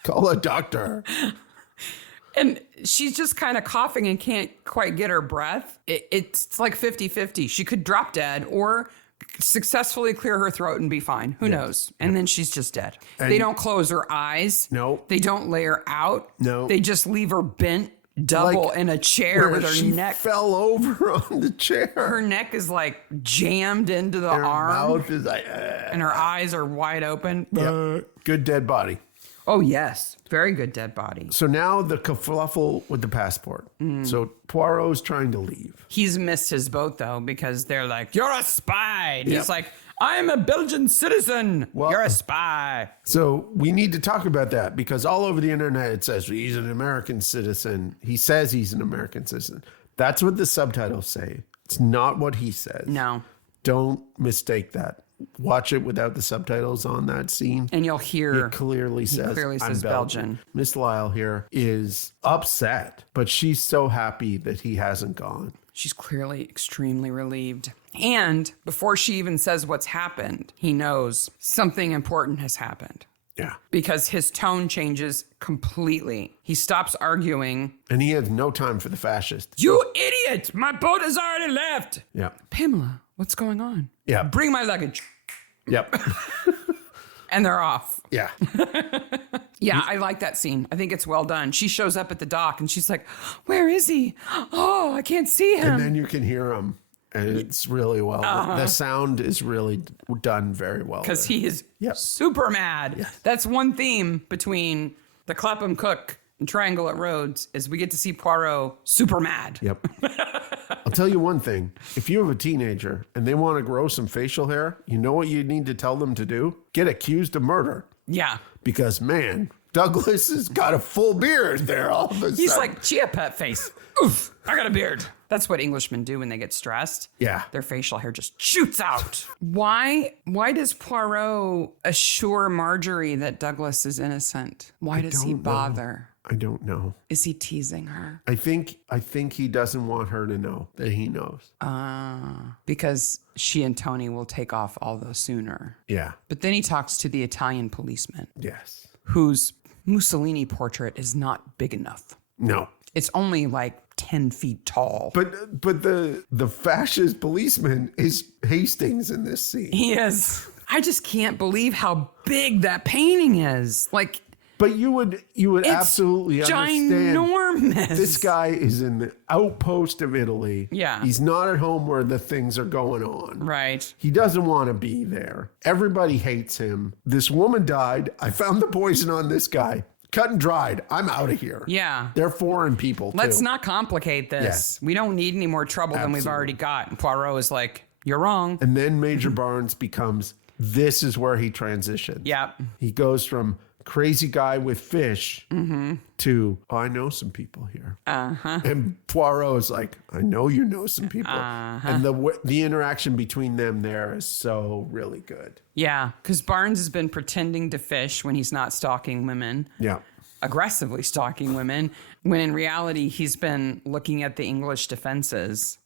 Call a doctor. And she's just kind of coughing and can't quite get her breath. It's like 50-50. She could drop dead or successfully clear her throat and be fine. Who knows? And then she's just dead. And they don't close her eyes. No. They don't lay her out. No. They just leave her bent double in a chair with her neck. Fell over on the chair. Her neck is like jammed into the arm. Her mouth is like... And her eyes are wide open. Yep. Good dead body. Oh, yes. Very good dead body. So now the kerfluffle with the passport. So Poirot's trying to leave. He's missed his boat, though, because they're like, you're a spy. And he's like, I'm a Belgian citizen. You're a spy. So we need to talk about that because all over the internet it says he's an American citizen. He says he's an American citizen. That's what the subtitles say. It's not what he says. No. Don't mistake that. Watch it without the subtitles on that scene. And you'll hear it clearly says I'm Belgian. Miss Lyall here is upset, but she's so happy that he hasn't gone. She's clearly extremely relieved. And before she even says what's happened, he knows something important has happened. Yeah. Because his tone changes completely. He stops arguing. And he has no time for the fascists. You idiot! My boat has already left. Yeah. Pamela, what's going on? Yeah. Bring my luggage. Yep. And they're off. Yeah. Yeah, I like that scene. I think it's well done. She shows up at the dock and she's like, where is he? Oh, I can't see him. And then you can hear him. And it's really well. The sound is really done very well. Because he is super mad. Yes. That's one theme between the Clapham Cook and Triangle at Rhodes is we get to see Poirot super mad. Yep. I'll tell you one thing. If you have a teenager and they want to grow some facial hair, you know what you need to tell them to do? Get accused of murder. Yeah. Because, man, Douglas has got a full beard there all of a sudden. He's like, chia pet face. Oof, I got a beard. That's what Englishmen do when they get stressed. Yeah. Their facial hair just shoots out. Why does Poirot assure Marjorie that Douglas is innocent? Why does he bother? I don't know. Is he teasing her? I think he doesn't want her to know that he knows. Because she and Tony will take off all the sooner. Yeah. But then he talks to the Italian policeman. Yes. Whose Mussolini portrait is not big enough. No. It's only like 10 feet tall. But the fascist policeman is Hastings in this scene. He is. I just can't believe how big that painting is. Like, but you would absolutely understand. Ginormous. This guy is in the outpost of Italy. Yeah. He's not at home where the things are going on. Right. He doesn't want to be there. Everybody hates him. This woman died. I found the poison on this guy. Cut and dried. I'm out of here. Yeah. They're foreign people, too. Let's not complicate this. Yes. We don't need any more trouble than we've already got. And Poirot is like, you're wrong. And then Major Barnes becomes, this is where he transitions. Yeah. He goes from crazy guy with fish to, I know some people here. And Poirot is like, I know you know some people. And the interaction between them there is so really good. Yeah, because Barnes has been pretending to fish when he's not stalking women. Yeah. Aggressively stalking women, when in reality he's been looking at the English defenses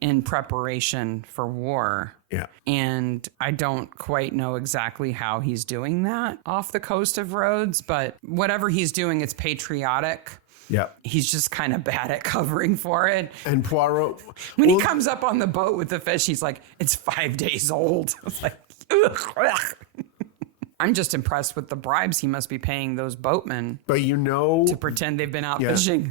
in preparation for war. Yeah. And I don't quite know exactly how he's doing that off the coast of Rhodes, but whatever he's doing, it's patriotic. Yeah. He's just kind of bad at covering for it. And Poirot, when he comes up on the boat with the fish, he's like, it's 5 days old. It's like, ugh. I'm just impressed with the bribes he must be paying those boatmen. But to pretend they've been out fishing.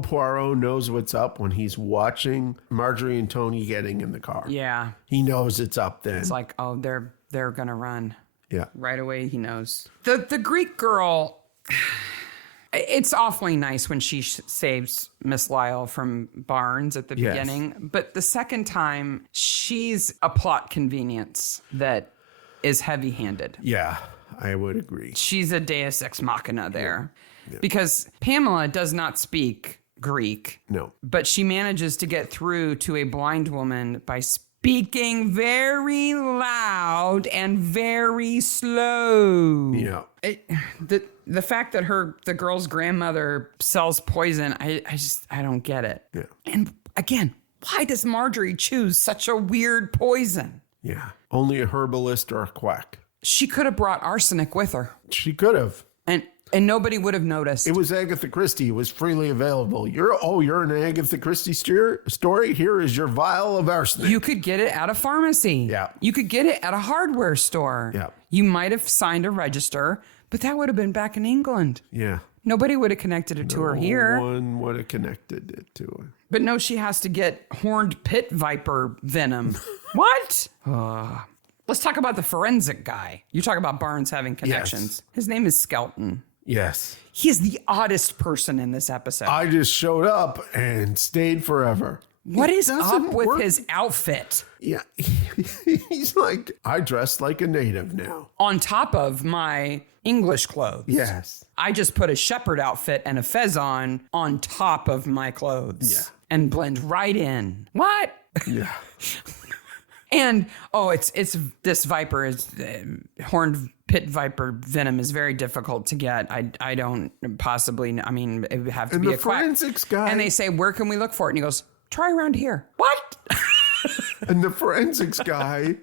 Poirot knows what's up when he's watching Marjorie and Tony getting in the car. Yeah. He knows it's up then. It's like, oh, they're going to run. Yeah. Right away, he knows. The Greek girl, it's awfully nice when she saves Miss Lyall from Barnes at the beginning. But the second time, she's a plot convenience that is heavy-handed. Yeah, I would agree. She's a deus ex machina there. Yeah. Because Pamela does not speak Greek. No. But she manages to get through to a blind woman by speaking very loud and very slow. Yeah. The fact that the girl's grandmother sells poison, I don't get it. Yeah. And again, why does Marjorie choose such a weird poison? Yeah. Only a herbalist or a quack. She could have brought arsenic with her. She could have. And nobody would have noticed. It was Agatha Christie. It was freely available. You're an Agatha Christie story? Here is your vial of arsenic. You could get it at a pharmacy. Yeah. You could get it at a hardware store. Yeah. You might have signed a register, but that would have been back in England. Yeah. Nobody would have connected it to her here. No one would have connected it to her. But no, she has to get horned pit viper venom. What? Let's talk about the forensic guy. You talk about Barnes having connections. Yes. His name is Skelton. Yes. He is the oddest person in this episode. I just showed up and stayed forever. What is up with his outfit? Yeah. He's like, I dress like a native now. On top of my English clothes. Yes. I just put a shepherd outfit and a fez on top of my clothes. Yeah. And blend right in. What? Yeah. And, it's this viper is horned pit viper venom is very difficult to get. I don't possibly, I mean, it would have to be a quack. And the forensics guy. And they say, where can we look for it? And he goes, try around here. What? And the forensics guy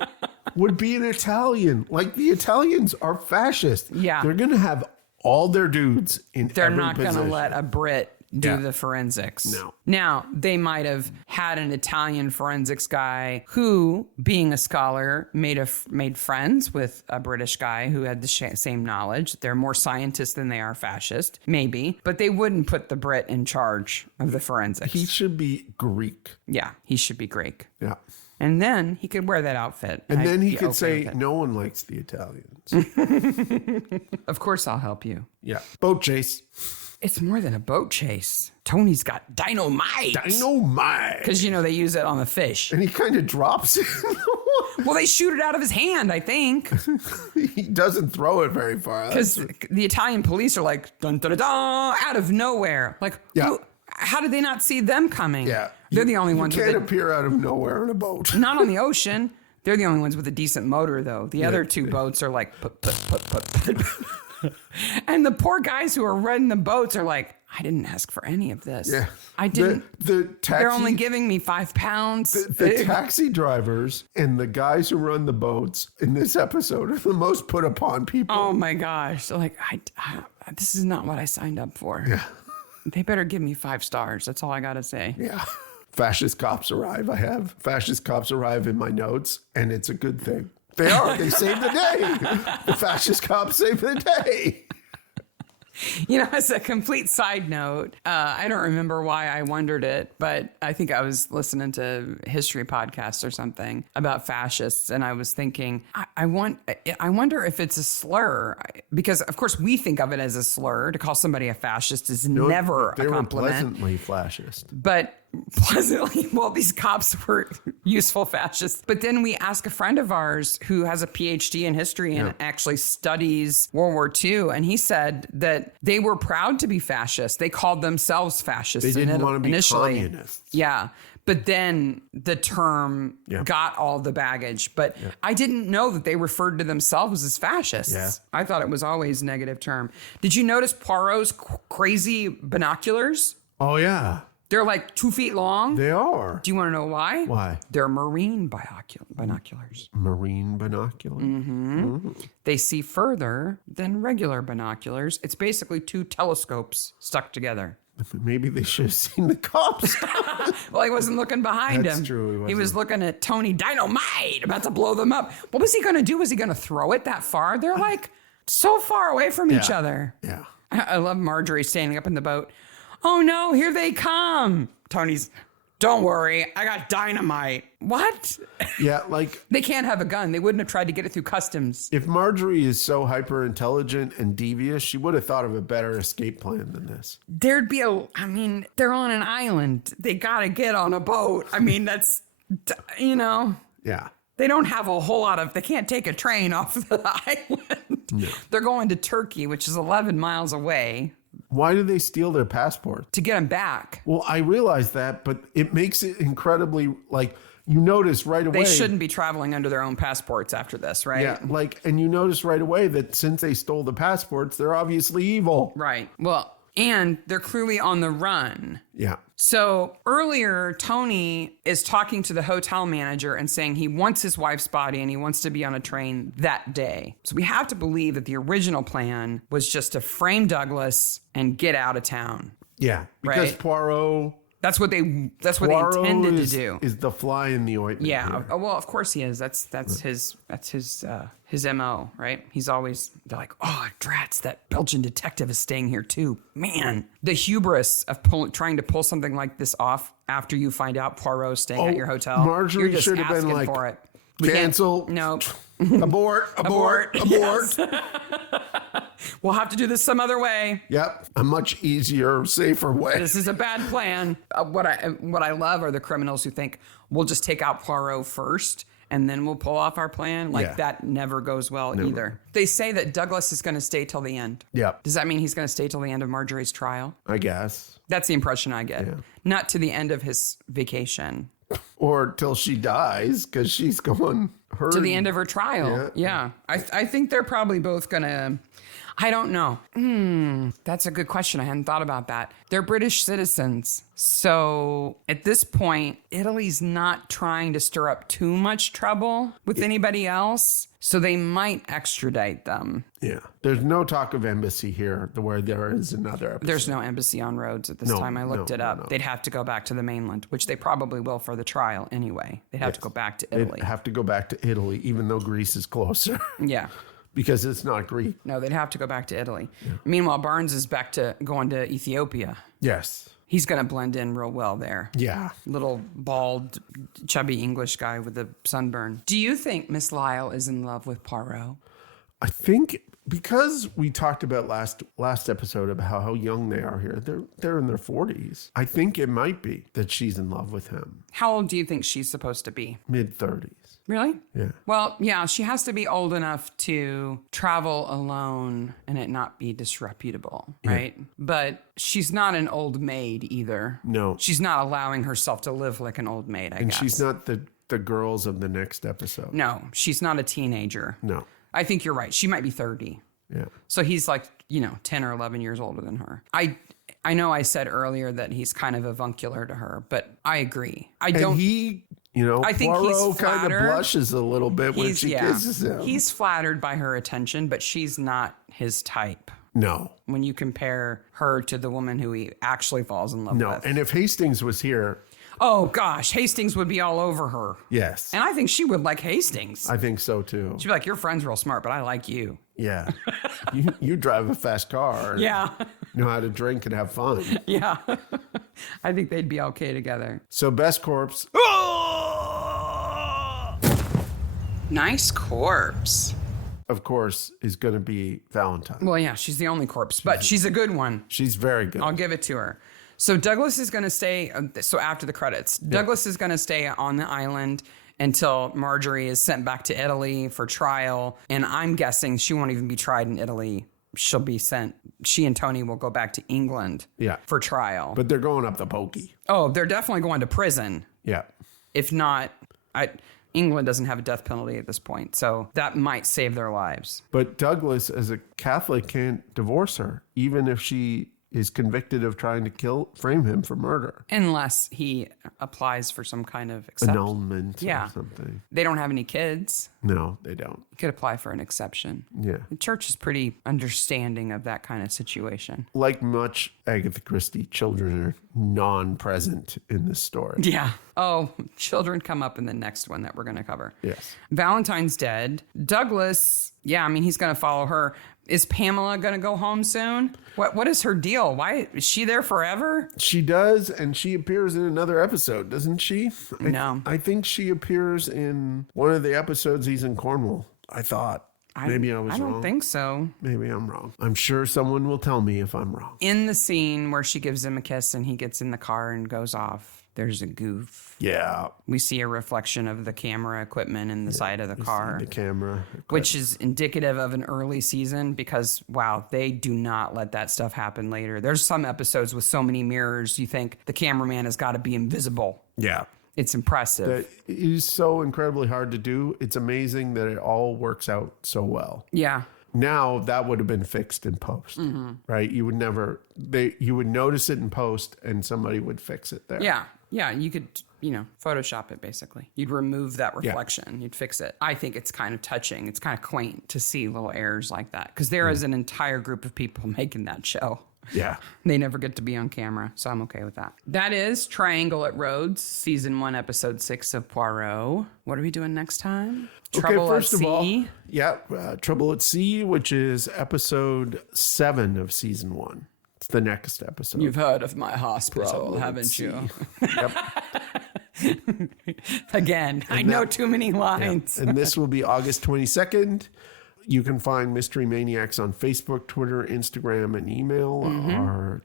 would be an Italian. Like, the Italians are fascist. Yeah. They're going to have all their dudes in They're every not going to position. let a Brit do the forensics. No. Now, they might have had an Italian forensics guy who, being a scholar, made friends with a British guy who had the same knowledge. They're more scientists than they are fascist, maybe. But they wouldn't put the Brit in charge of the forensics. He should be Greek. Yeah, he should be Greek. Yeah. And then he could wear that outfit. And then he could say, no one likes the Italians. Of course, I'll help you. Yeah. Boat chase. It's more than a boat chase. Tony's got dynamite. Dynamite. Because, they use it on the fish. And he kind of drops it. Well, they shoot it out of his hand, I think. He doesn't throw it very far. Because the Italian police are like, dun, dun, dun, dun, out of nowhere. Like, how did they not see them coming? Yeah. They're the only ones. You can't appear out of nowhere in a boat. Not on the ocean. They're the only ones with a decent motor, though. The other two boats are like, put. And the poor guys who are running the boats are like, I didn't ask for any of this. Yeah. I didn't. The taxi, they're only giving me £5. The taxi drivers and the guys who run the boats in this episode are the most put upon people. Oh my gosh. They're like, this is not what I signed up for. Yeah. They better give me 5 stars. That's all I got to say. Yeah. Fascist cops arrive. I have fascist cops arrive in my notes, and it's a good thing. They are. They save the day. The fascist cops save the day. As a complete side note, I don't remember why I wondered it, but I think I was listening to history podcasts or something about fascists, and I was thinking, I wonder if it's a slur, because of course we think of it as a slur. To call somebody a fascist is never a compliment. They were pleasantly fascist. But pleasantly, well, these cops were useful fascists. But then we asked a friend of ours who has a PhD in history and actually studies World War II. And he said that they were proud to be fascists. They called themselves fascists. They didn't want to be initially. communists. Yeah. But then the term got all the baggage. But I didn't know that they referred to themselves as fascists. Yeah. I thought it was always a negative term. Did you notice Poirot's crazy binoculars? Oh, yeah. They're like 2 feet long. They are. Do you want to know why? Why? They're marine binoculars. Marine binoculars. Mm-hmm. They see further than regular binoculars. It's basically 2 telescopes stuck together. Maybe they should have seen the cops. Well, he wasn't looking behind That's him. true, He was looking at Tony Dynamite, about to blow them up. What was he going to do? Was he going to throw it that far? They're like so far away from each other. Yeah. I love Marjorie standing up in the boat. Oh no, here they come. Tony's, don't worry, I got dynamite. What? Yeah, like They can't have a gun. They wouldn't have tried to get it through customs. if Marjorie is so hyper intelligent and devious, she would have thought of a better escape plan than this. There'd be they're on an island. They got to get on a boat. I mean, that's, Yeah. they don't have a whole lot of, they can't take a train off the island. No. They're going to Turkey, which is 11 miles away, Why do they steal their passports? to get them back. Well, I realize that, but it makes it incredibly, like, you notice right away. They shouldn't be traveling under their own passports after this, right? Yeah, like, and you notice right away that since they stole the passports, they're obviously evil. Right. Well, and they're clearly on the run. Yeah. So earlier, Tony is talking to the hotel manager and saying he wants his wife's body and he wants to be on a train that day. So we have to believe that the original plan was just to frame Douglas and get out of town. Yeah. Because Right. Poirot. That's what they Poirot intended is, to do. is the fly in the ointment. Yeah. here. Oh, well, of course he is. That's his MO, right? He's always, they're like, oh, drats, that Belgian detective is staying here too. Man, the hubris of trying to pull something like this off after you find out Poirot's staying at your hotel. Marjorie You're just should have been asking like, for it. We can't- cancel. No. Abort. Yes. We'll have to do this some other way. Yep. A much easier, safer way. This is a bad plan. What I love are the criminals who think we'll just take out Poirot first and then we'll pull off our plan. Like that never goes well either. They say that Douglas is going to stay till the end. Yep. Does that mean he's going to stay till the end of Marjorie's trial? I guess. That's the impression I get. Yeah. Not to the end of his vacation. Or till she dies, because she's going her To the end of her trial. Yeah. I think they're probably both going to... I don't know. That's a good question. I hadn't thought about that. They're British citizens. So at this point, Italy's not trying to stir up too much trouble with anybody else. So they might extradite them. Yeah. There's no talk of embassy here, where there is another episode. There's no embassy on Rhodes at this time. I looked it up. No. They'd have to go back to the mainland, which they probably will for the trial anyway. They'd have to go back to Italy. They'd have to go back to Italy, even though Greece is closer. Yeah. Because it's not Greek. No, they'd have to go back to Italy. Yeah. Meanwhile, Barnes is back to going to Ethiopia. Yes. He's going to blend in real well there. Yeah. Little bald, chubby English guy with a sunburn. Do you think Miss Lyall is in love with Poirot? I think because we talked about last episode about how young they are here, they're in their 40s. I think it might be that she's in love with him. How old do you think she's supposed to be? Mid-30s. Really? Yeah. Well, yeah, she has to be old enough to travel alone and it not be disreputable, right? Yeah. But she's not an old maid either. No. She's not allowing herself to live like an old maid, I guess. And she's not the girls of the next episode. No, she's not a teenager. No. I think you're right. She might be 30. Yeah. So he's like, 10 or 11 years older than her. I know I said earlier that he's kind of avuncular to her, but I agree. I think Poirot kind of blushes a little bit when she kisses him. He's flattered by her attention, but she's not his type. No. When you compare her to the woman who he actually falls in love with. No, and if Hastings was here... Oh, gosh, Hastings would be all over her. Yes. And I think she would like Hastings. I think so, too. She'd be like, your friend's real smart, but I like you. Yeah. you drive a fast car. Yeah. Know how to drink and have fun. Yeah. I think they'd be okay together. So, best corpse. Nice corpse. Of course, is going to be Valentine. Well, yeah, she's the only corpse, but she's a good one. She's very good. I'll give it to her. So Douglas is going to stay. So after the credits, Douglas is going to stay on the island until Marjorie is sent back to Italy for trial. And I'm guessing she won't even be tried in Italy. She'll be sent. She and Tony will go back to England for trial. But they're going up the pokey. Oh, they're definitely going to prison. Yeah. If not, England doesn't have a death penalty at this point. So that might save their lives. But Douglas, as a Catholic, can't divorce her, even if she is convicted of trying to frame him for murder. Unless he applies for some kind of exception. Annulment or something. They don't have any kids. No, they don't. You could apply for an exception. Yeah. The church is pretty understanding of that kind of situation. Like much Agatha Christie, children are non-present in this story. Yeah. Oh, children come up in the next one that we're going to cover. Yes. Valentine's dead. Douglas, he's going to follow her. Is Pamela going to go home soon? What is her deal? Why is she there forever? She does, and she appears in another episode, doesn't she? No. I think she appears in one of the episodes he's in Cornwall. I thought. Maybe I was wrong. I don't think so. Maybe I'm wrong. I'm sure someone will tell me if I'm wrong. In the scene where she gives him a kiss and he gets in the car and goes off, there's a goof. Yeah. We see a reflection of the camera equipment in the side of the car. The camera equipment. Which is indicative of an early season because, wow, they do not let that stuff happen later. There's some episodes with so many mirrors, you think the cameraman has got to be invisible. Yeah. It's impressive. It is so incredibly hard to do. It's amazing that it all works out so well. Yeah. Now that would have been fixed in post, right? You would never, you would notice it in post and somebody would fix it there. Yeah. Yeah. You could, Photoshop it basically. You'd remove that reflection. Yeah. You'd fix it. I think it's kind of touching. It's kind of quaint to see little errors like that because there is an entire group of people making that show. Yeah. They never get to be on camera, so I'm okay with that. That is Triangle at Rhodes, Season 1, Episode 6 of Poirot. What are we doing next time? Trouble at Sea. Trouble at Sea, which is Episode 7 of Season 1. It's the next episode. You've heard of my hospital, haven't you? Yep. Again, I know too many lines. Yeah. And this will be August 22nd. You can find Mystery Maniacs on Facebook, Twitter, Instagram, and email.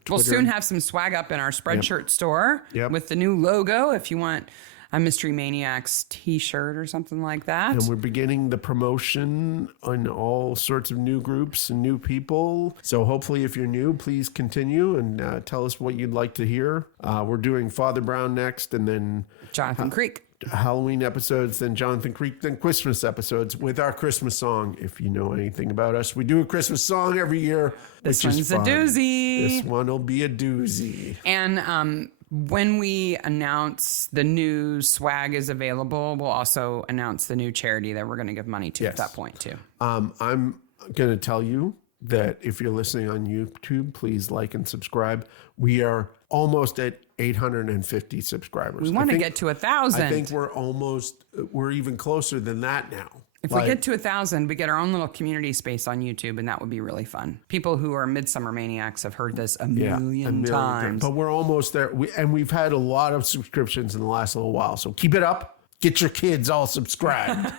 We'll soon have some swag up in our Spreadshirt store with the new logo if you want a Mystery Maniacs t-shirt or something like that. And we're beginning the promotion on all sorts of new groups and new people. So hopefully if you're new, please continue and tell us what you'd like to hear. We're doing Father Brown next and then Jonathan Creek. Halloween episodes, then Jonathan Creek, then Christmas episodes with our Christmas song. If you know anything about us, we do a Christmas song every year. This one's a doozy. This one will be a doozy. And when we announce the new swag is available, we'll also announce the new charity that we're going to give money to at that point too. I'm going to tell you that if you're listening on YouTube, please like and subscribe. We are almost at 850 subscribers. We want to get to 1,000. I think we're even closer than that now. If we get to 1,000, we get our own little community space on YouTube, and that would be really fun. People who are Midsummer Maniacs have heard this a million times. But we're almost there. We've had a lot of subscriptions in the last little while. So keep it up. Get your kids all subscribed.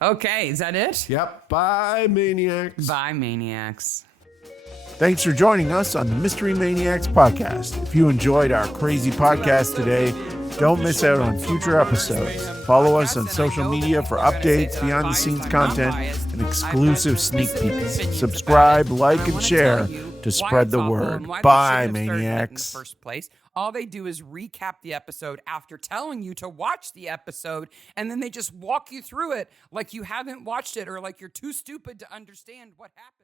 Okay, is that it? Yep. Bye, Maniacs. Bye, Maniacs. Thanks for joining us on the Mystery Maniacs podcast. If you enjoyed our crazy podcast today, don't miss out on future episodes. Follow us on social media for updates, behind-the-scenes content, and exclusive sneak peeks. Subscribe, like, and share to spread the word. Bye, Maniacs. In the first place, all they do is recap the episode after telling you to watch the episode, and then they just walk you through it like you haven't watched it or like you're too stupid to understand what happened.